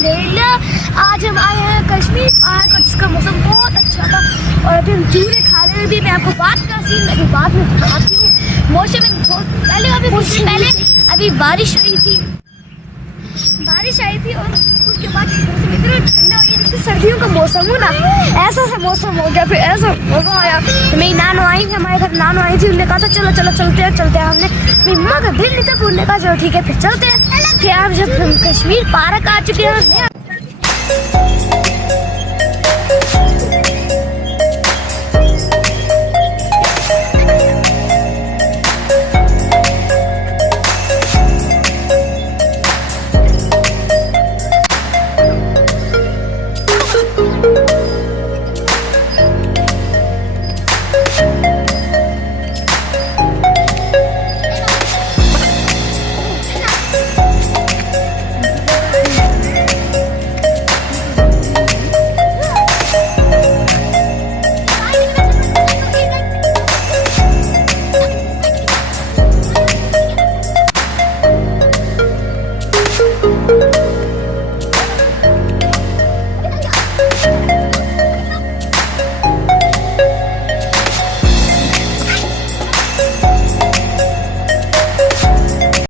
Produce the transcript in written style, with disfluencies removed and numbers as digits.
अल्हम्दुलिल्लाह आज हम आए हैं कश्मीर पार्क और जिसका मौसम बहुत अच्छा था और अभी हम चूरे खा रहे हैं। अभी मैं आपको बात का सीन अभी बाद में दिखाती हूँ। मौसम में बहुत पहले अभी बारिश आई थी और उसके बाद मौसम इतना ठंडा हो गया जैसे सर्दियों का मौसम हो ना, ऐसा सा मौसम हो गया। फिर ऐसा मज़ा आया। मेरी नानो आई थी, हमारे घर नानो आई थी, उन्होंने कहा था चलो चलो चलते हैं। हमने मेरी मम्मा का दिल नहीं था, फिर उन्होंने कहा चलो ठीक है फिर चलते हैं। फिर आप जब हम कश्मीर पार्क आ चुके हैं